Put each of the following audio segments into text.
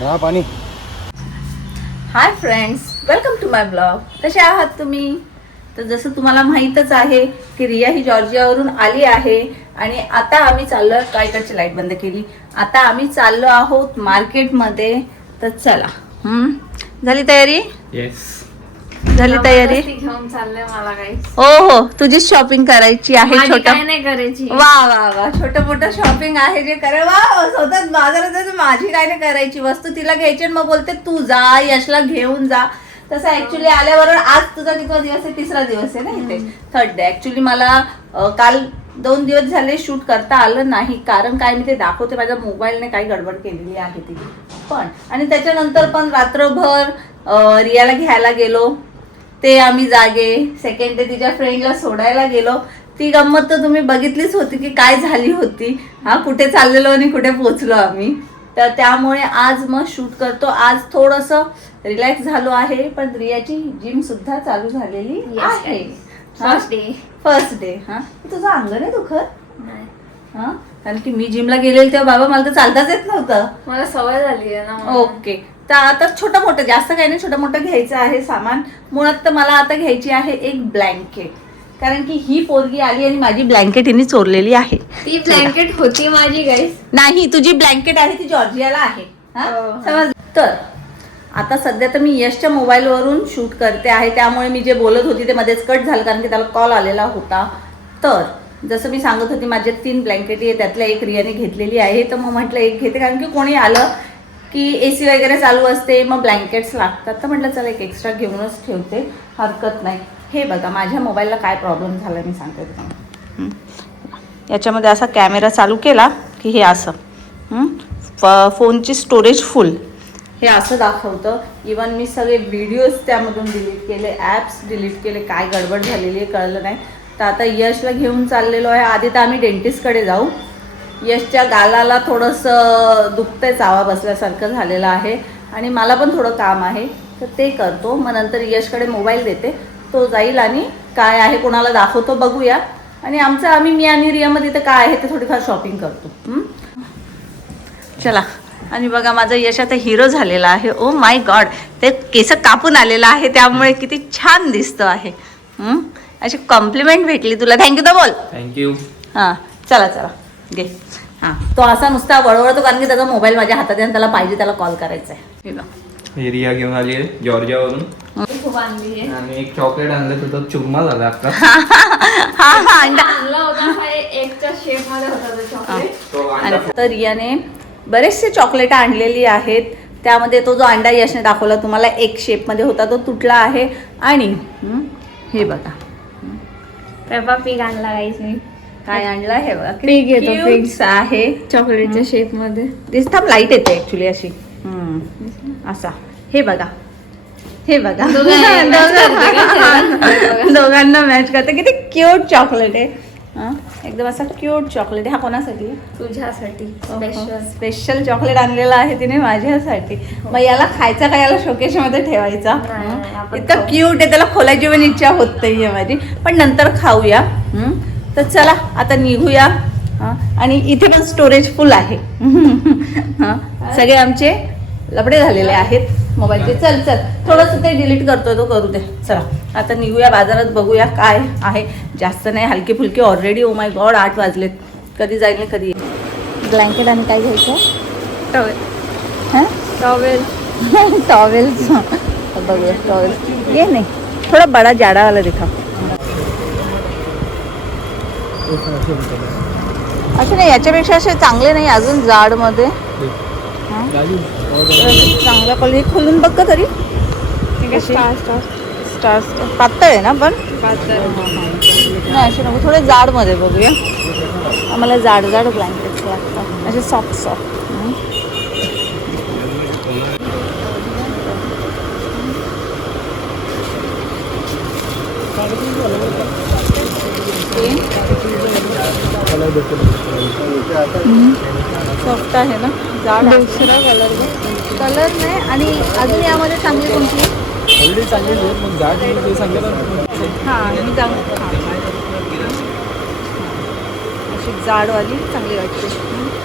हा पाणी. Hi friends, welcome to my blog. कसे आहात तुम्ही? तर जसं तुम्हाला माहीतच आहे की रिया ही जॉर्जियावरून आली आहे आणि आता आम्ही चाललो, काय इकडची लाईट बंद केली. आता आम्ही चाललो आहोत मार्केटमध्ये. तर चला, झाली तयारी? येस. झाली तयारी? घेऊन चाललंय मला काही. हो हो, तुझी शॉपिंग करायची आहे. काय नाही करायची. वा वा वा, छोटं मोठं शॉपिंग आहे जे करे. वा, स्वतः बाजारात जायचं, माझी काय नाही करायची. वस्तू तिला घ्यायची आणि मग बोलते तू जा, यशला घेऊन जा. तसं ऍक्च्युली आल्याबरोबर आज तुझा कितवा दिवस आहे? तिसरा दिवस आहे ना इथे, थर्ड डे. ऍक्च्युली मला काल 2 दिवस झाले शूट करता आलं नाही. कारण काय, मी ते दाखवते, माझ्या मोबाईलने काही गडबड केलेली आहे ती पण. आणि त्याच्यानंतर पण रात्रभर रियाला घ्यायला गेलो, ते आम्ही जागे. सेकंड डे तिच्या फ्रेंडला सोडायला गेलो. ती गंमत तर तुम्ही बघितलीच होती की काय झाली होती. कुठे चाललेलो आणि कुठे पोहोचलो आम्ही. तर त्यामुळे आज मग शूट करतो. आज थोडंसं रिलॅक्स झालो आहे. पण रियाची जिम सुद्धा चालू झालेली आहे. First day. तुझं अंग नाही दुखत? कारण की मी जिमला गेलेली तेव्हा बाबा मला तर चालताच येत नव्हतं. मला सवय झाली आहे ना. ओके. तर आता छोटं मोठं, जास्त काही नाही, छोटं मोठं घ्यायचं आहे सामान. मुळात तर मला आता घ्यायची आहे एक ब्लँकेट. कारण की ही पोरगी आली आणि माझी ब्लँकेट हिने चोरलेली आहे. ती ब्लँकेट होती माझी गाईस. नाही, तुझी ब्लँकेट आहे ती जॉर्जियाला आहे. समज. तर आता सध्या तर मी यशच्या मोबाईलवरून शूट करते आहे, त्यामुळे मी जे बोलत होती ते मध्येच कट झालं कारण की त्याला कॉल आलेला होता. तर जसं मी सांगत होती, माझ्या 3 ब्लँकेटी आहे, त्यातल्या एक रियाने घेतलेली आहे. तर मग म्हटलं एक घेते, कारण की कोणी आलं की AC वगैरे चालू असते, मग ब्लँकेट्स लागतात. तर म्हटलं चला एक एक्स्ट्रा घेऊनच ठेवते, हरकत नाही. हे बघा माझ्या मोबाईलला काय प्रॉब्लेम झाला मी सांगते तुम्हाला. याच्यामध्ये असा कॅमेरा चालू केला की हे असं फोनची स्टोरेज फुल हे असं दाखवतं. इवन मी सगळे व्हिडिओज त्यामधून डिलीट केले, ॲप्स डिलीट केले, काय गडबड झालेली आहे कळलं नाही. तर आता यशला घेऊन चाललेलो आहे. आधी तर आम्ही डेंटिस्टकडे जाऊ. यशच्या गालाला थोडंसं दुखतंय, चावा बसल्यासारखं झालेलं आहे आणि मला पण थोडं काम आहे, तर ते करतो. मग नंतर यशकडे मोबाईल देते, तो जाईल आणि काय आहे कोणाला दाखवतो बघूया. आणि मी आणि रियामध्ये तर काय आहे ते थोडीफार शॉपिंग करतो. चला. आणि बघा माझा यश आता हिरो झालेला आहे. ओ माय गॉड, ते केस कापून आलेला आहे त्यामुळे किती छान दिसतो आहे. अशी कॉम्प्लिमेंट भेटली तुला, थँक्यू तर बोल. थँक्यू. हां चला चला घे. तो असा नुसता वळवळतो कारण की त्याचा मोबाईल माझ्या हातात आहे आणि त्याला पाहिजे, त्याला कॉल करायचा आहे. रिया घेऊन आली आहे जॉर्जियावरून. खूप आणली आहे. आणि एक चॉकलेट आणलं तुझा चुम्मा झाला आता. आणला होता हा एकच्या शेप मध्ये होता तो चॉकलेट. आणि तर रियाने बरेचसे चॉकलेट आणलेली आहेत. त्यामध्ये तो जो अंडा यशने दाखवला तुम्हाला एक शेपमध्ये होता तो तुटला आहे. आणि हे बघा पेपा पिग आणला गाईस मी. काय आणलं हे बघा, पिग येतो, पिग्स आहे चॉकलेटच्या शेप मध्ये. दिसता लाईट येते ऍक्च्युली अशी असा. हे बघा, हे बघा, दोघांना मॅच करते. किती क्यूट चॉकलेट आहे. एकदम असा क्यूट चॉकलेट आहे. हा कोणासाठी? तुझ्यासाठी स्पेशल चॉकलेट आणलेला आहे तिने माझ्यासाठी. मग याला खायचा का, याला शोकेश मध्ये ठेवायचा? इतकं क्यूट आहे, त्याला खोलायची पण इच्छा होत नाहीये माझी, पण नंतर खाऊया. तर चला आता निघूया. आणि इथे पण स्टोरेज फुल आहे. सगळे आमचे लपडे झालेले आहेत मोबाईलचे. चल चल, थोडंसं ते डिलीट करतोय तो, करू दे. चला आता निघूया बाजारात, बघूया काय आहे. जास्त नाही, हलकी फुलकी. ऑलरेडी ओ माय गॉड 8 वाजलेत. कधी जाईल कधी येईल. ब्लँकेट आणि काय घ्यायचं? टॉवेल. टॉवेल्स बघूया. टॉवेल्स ये नाही, थोडा बडा जाडावाला दिखा. असं नाही, याच्यापेक्षा असे चांगले नाही, अजून जाडमध्ये चांगला क्वालिटी. खोलून बघ का तरी. स्टार पातळ आहे ना, पण नाही असे नको, थोडे जाडमध्ये बघूया. आम्हाला जाड जाड ब्लँकेट्स लागतात, असे सॉफ्ट सॉफ्ट. सॉफ्ट आहे ना, जाड. दुसरा कलर नाही. आणि अजून यामध्ये चांगली कोणती? हां ही अशी जाडवाली चांगली वाटते.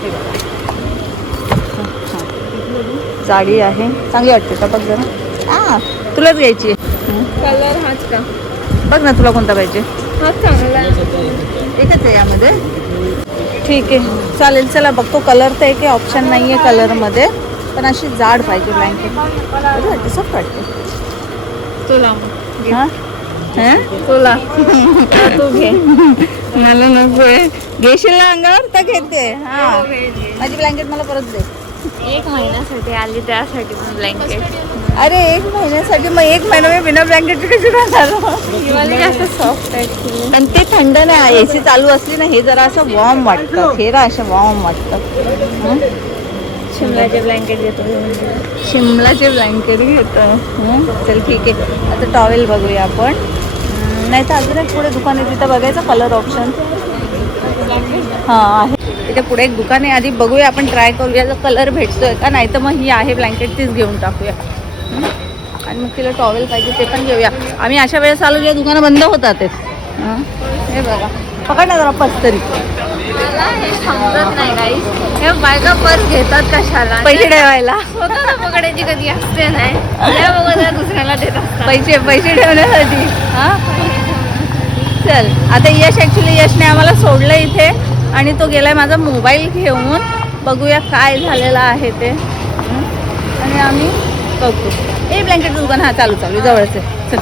हे बघा. हां जाडी आहे, चांगली वाटते का बघ जरा. हा तुलाच घ्यायची आहे. कलर हाच का? बघ ना तुला कोणता पाहिजे. हाच चांगला आहे. एकच आहे यामध्ये. ठीक आहे चालेल, चला बघतो. कलर तर एक ऑप्शन नाही आहे कलरमध्ये, पण अशी जाड पाहिजे ब्लँकेट. बरं वाटते, सॉफ्ट वाटते. तुला हां तुला तू घे. मला नको आहे. घेशील ना अंगावर तर घेते. हां माझी ब्लँकेट मला परत दे. 1 महिन्यासाठी आली त्यासाठी पण ब्लँकेट. अरे 1 महिन्यासाठी? मग 1 महिना मी बिना ब्लँकेटची कशी राहणार? मला जास्त सॉफ्ट आहे. आणि ते थंड नाही, AC चालू असली ना हे जरा असं वॉर्म वाटतं. फेरा असं वॉर्म वाटतं. शिमलाचे ब्लँकेट घेतो. शिमलाचे ब्लँकेट घेतो. चल ठीक आहे. आता टॉवेल बघूया आपण. नाही तर अजून एक पुढे दुकान आहे तिथं बघायचं कलर ऑप्शन. हां आहे तिथे पुढे एक दुकान आहे. आधी बघूया आपण, ट्राय करूया जर कलर भेटतोय का. नाही तर मग ही आहे ब्लँकेट तीच घेऊन टाकूया. आणि मग तिला टॉवेल पाहिजे ते पण घेऊया. आम्ही अशा वेळेस आलो जे दुकानं बंद होतात ते. हे बघा पकड ना जरा पस्तरी. मला हे समजत नाही गाईस, हे बायका पर्स घेतात कशाला? पैसे ठेवायला. स्वतःला पकडायची कधी असते नाही, त्या बघा दुसऱ्याला देत असतात. पैसे ठेवण्यासाठी. हां चल आता यशने आम्हाला सोडलं इथे आणि तो गेलाय माझा मोबाईल घेऊन. बघूया काय झालेलं आहे ते. आणि आम्ही बघतो. हे ब्लँकेटचं दुकान हा चालू जवळच आहे. चल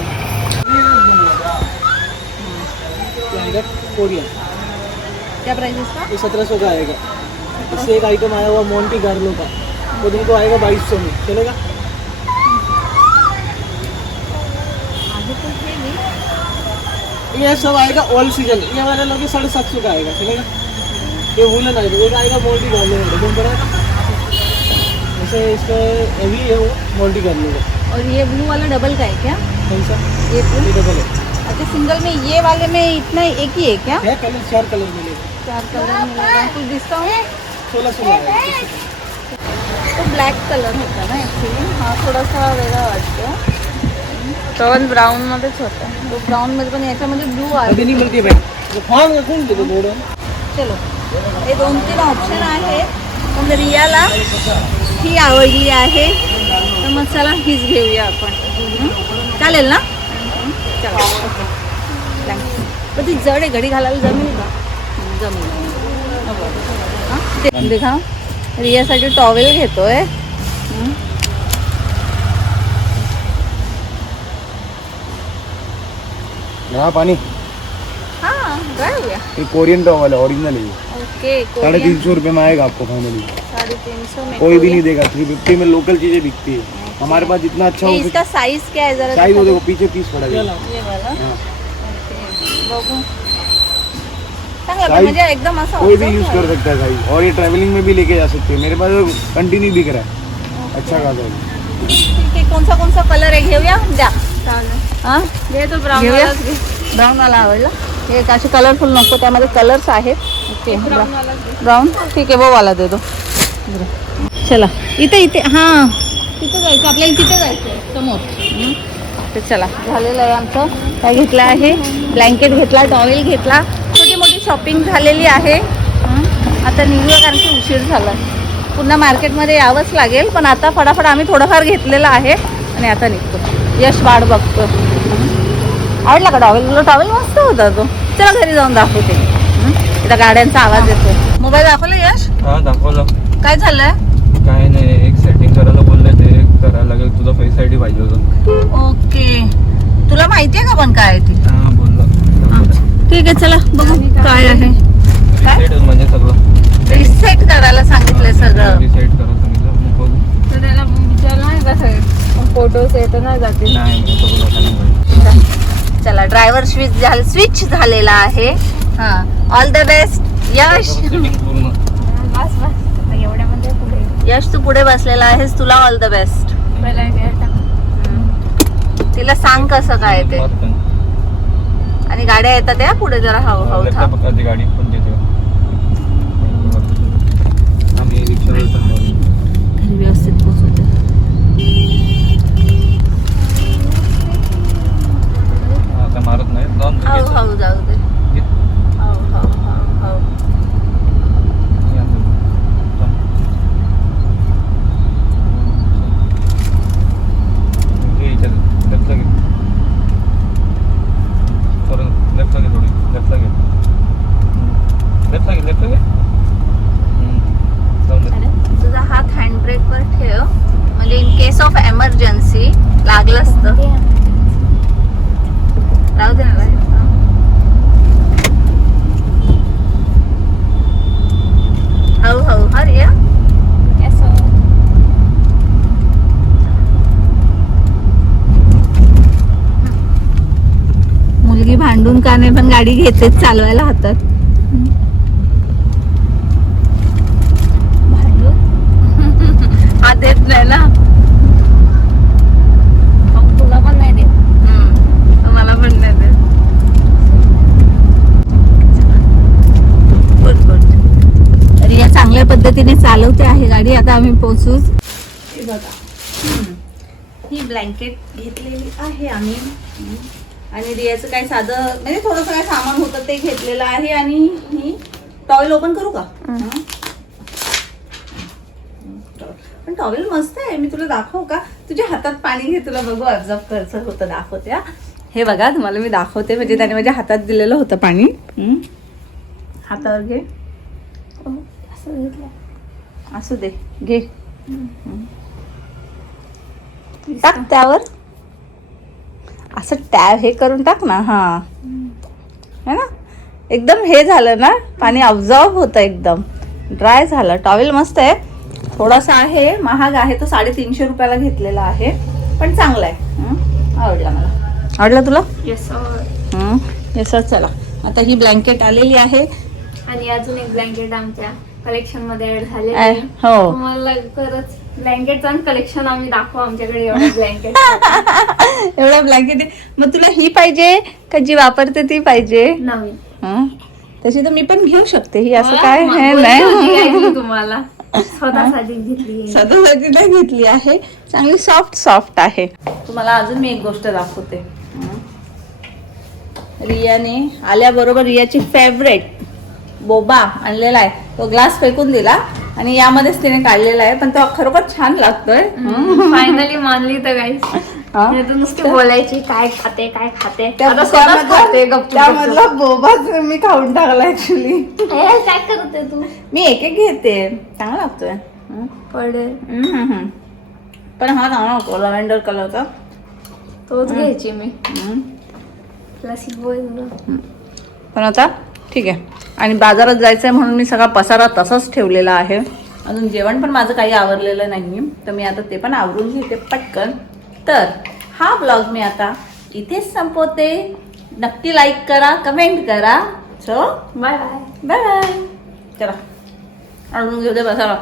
क्या प्राइस का? ये 1700 का आएगा. इससे एक आइटम आया हुआ मोंटी गार्लो का, वो तुमको आएगा 2200 में. चलेगा? ये सब आएगा ऑल सीजन. ये हमारे लोग 750 का आएगा. चलेगा? ये वूलन आएगा. एक आएगा मोंटी गार्लो का. एकदम बड़ा जैसे इसका हेवी है वो मोंटी गार्लो का. और ये ब्लू वाला डबल का है क्या? कौन सा? ये ब्लू. ये डबल है. अच्छा सिंगल में ये वाले में इतना एक ही है क्या? है कलर, 4 कलर मिलेगा. 4 कलर मिलेगा. कुछ डिस्काउंट? 1600 में आएगा. तो ब्लॅक कलर होता ना ॲक्च्युली. हा थोडासा वेगळा वाटतो. तो ब्राऊनमध्येच होता. तो ब्राऊनमध्ये पण याच्यामध्ये ब्लू आहे. अभी नहीं मिलती है भाई. तो फार्म का कौन देतो थोड़ा. चलो हे 2-3 ऑप्शन आहेत. पण रियाला ही आवडली आहे तर मग चला हीच घेऊया आपण. चालेल ना? चला पण ती जड आहे, घडी घालायला जमेल का? जमेल. हां देखा रियासाठी टॉवेल घेतोय. यहाँ पानी. हां काय होऊया. ये कोरियन टॉवल है, ओरिजिनल है. ओके 350 रुपये में आएगा आपको फाइनली. 350 में कोई भी नहीं देगा. 350 में लोकल चीजें बिकती है. हमारे पास जितना अच्छा ये हो इसका साइज क्या है जरा? साइज वो देखो पीछे पीस पड़ा है. ये वाला. हाँ. ओके बघू. चांगला पण Size म्हणजे एकदम असं कोई भी यूज कर सकता है साइज. और ये ट्रैवलिंग में भी लेके जा सकते हैं. मेरे पास कंटिन्यू बिक रहा है. अच्छा खासा है. ठीक आहे. कोणसा कलर आहे घेऊया द्या. हां घे तो ब्राऊन घेऊया. वालाच घे. ब्राऊन वाला आवडला. हे असे कलरफुल नको, त्यामध्ये कलर्स आहेत. ओके ब्राऊन वालाच घे. ब्राऊन ठीक आहे. वो वाला दे दो. चला इथे हां तिथे जायचं आपल्याला. तिथे जायचं समोर. तर चला झालेलं आहे आमचं. काय घेतलं आहे? ब्लँकेट घेतला, टॉवेल घेतला. छोटी मोठी शॉपिंग झालेली आहे. आता निघूया कारण की उशीर झाला. पुन्हा मार्केटमध्ये यावंच लागेल. पण आता फटाफट आम्ही थोडंफार घेतलेलं आहे आणि आता निघतो. यश वाट बघतो. आवडला का टॉवेल? तुला टॉवेल मस्त होता तो. चला घरी जाऊन दाखवते. इथं गाड्यांचा आवाज येतो. मोबाईल दाखवला यश? हा दाखवलं. काय झालंय? काय नाही, एक सेटिंग करायला बोलले ते करायला लागेल. तुझा फेस आयडी पाहिजे होतं. ओके तुला माहिती आहे का पण काय आहे ते? हा बोललं. ठीक आहे चला बघू काय आहे. काय Reset म्हणजे सगळं रिसेट करायला सांगितलंय सगळं. रिसेट करा सांगितलं. मग बघू. तर त्याला विचारलं नाही कसं फोटोज येत नाही जातील. नाही मी बघू आता नाही. चला ड्रायव्हर स्विच झालेला आहे. हा all the best Yash. Setting पूर्ण. बस आता एवढ्यामध्ये पुढे यश तू पुढे बसलेला आहेस. तुला ऑल द बेस्ट. पहिला gear टाक. तिला सांग कसं काय ते. मस्त पण. आणि गाड्या येतात त्या पुढे जरा हळूहळू लक्षात थांब. बघ, आधी गाडी पण देते. आम्ही रिक्षावर चाललो. घरी व्यवस्थित पोहोचवते. आता मारत नाही. जाऊन दे. हळूहळू जाऊ दे. घे. हळू. या. पण गाडी घेतेच चालवायला हातात. हा देत नाही ना, तुला पण नाही देत. मला पण नाही देत. Good good. रिया चांगल्या पद्धतीने चालवते आहे गाडी. आता आम्ही पोहोचूच. हे बघा, ही ब्लँकेट घेतलेली आहे आम्ही. आणि रियाचं काय साधं म्हणजे थोडंसं काय सामान होतं ते घेतलेलं आहे. आणि ही टॉवेल ओपन करू का? पण टॉवेल मस्त आहे. मी तुला दाखवू का? तुझ्या हातात पाणी घे, तुला बघू ऑब्झर्व करायचं होतं. दाखवते. हे बघा, तुम्हाला मी दाखवते. म्हणजे त्याने माझ्या हातात दिलेलं होतं पाणी. हातावर घे. असं घेतलं. असू दे, घे. टाक त्यावर. असं टॅब हे करून टाक ना. हा, है ना, एकदम हे झालं ना, पाणी ऑब्झर्व होतं, एकदम ड्राय झालं. टॉवेल मस्त आहे. थोडासा आहे, महाग आहे तो. 350 रुपयाला घेतलेला आहे, पण चांगला आहे. आवडला मला. आवडला तुला? येस. येस. चला, आता ही ब्लँकेट आलेली आहे. आणि अजून एक ब्लँकेट आमच्या कलेक्शन मध्ये ऍड झालेलं आहे. हो, तुम्हाला खरंच ब्लँकेटचं कलेक्शन आम्ही दाखवू. आमच्याकडे एवढे ब्लँकेट एवढं ब्लँकेट. मग तुला ही पाहिजे का जी वापरते ती पाहिजे? नवीन. तशी तर मी पण घेऊ शकते. ही असं मला काय हे बोलली नाही. होती तुम्हाला स्वतःसाठी घेतली. स्वतःसाठी नाही घेतली आहे. चांगली सॉफ्ट आहे. तुम्हाला अजून मी एक गोष्ट दाखवते. रियाने आल्याबरोबर रियाची फेवरेट बोबा आणलेला आहे. तो ग्लास फेकून दिला आणि यामध्येच तिने काढलेला आहे. पण तो खरोखर छान लागतोय. फायनली मानली तर गाईस. नुसती बोलायची काय खाते काय खाते. आता स्वतःच त्यामधला खाते गपचूप त्यामधला बोबाच मी खाऊन टाकला ऍक्च्युली. गपचूप. काय करते तू? मी एक एक घेते. चांगला लागतोय. पडेल. पण हा चांगला होतो लव्हेंडर कलरचा. तोच घ्यायची मी. Classic boy. पण आता ठीक आहे. आणि बाजारात जायचं आहे म्हणून मी सगळा पसारा तसाच ठेवलेला आहे. अजून जेवण पण माझं काही आवरलेलं नाही, तर मी आता ते पण आवरून घेते पटकन. तर हा ब्लॉग मी आता इथेच संपवते. नक्की लाईक करा, कमेंट करा. So bye bye. बाय. चला, आवरून घेऊ दे पसारा.